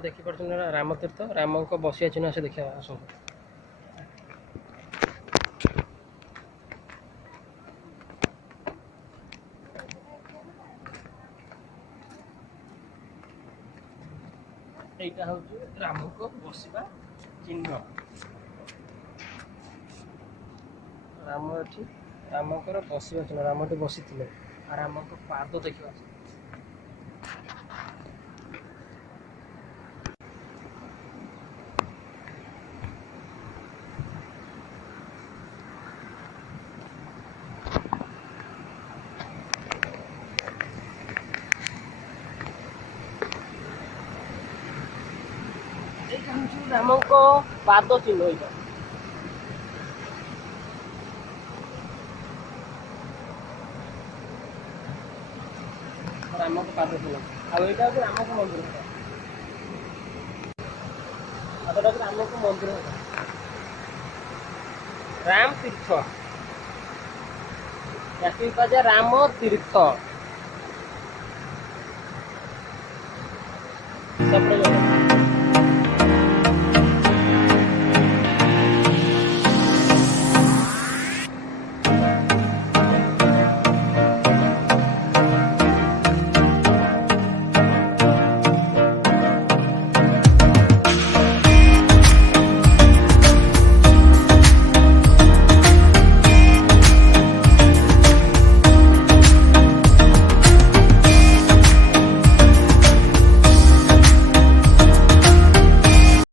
देखिए रामतीर्थ राम को बसिया चिन्ह से देखा आस यहाँ हूँ राम को बसवा चिन्ह राम ये रामकर बसवा चिन्ह राम ये बसी राम को पाद देखा राम को पाद चिन्ह राम को पाद चिन्ह आईटा राम को मंदिर राम को मंदिर राम तीर्थ या राम तीर्थ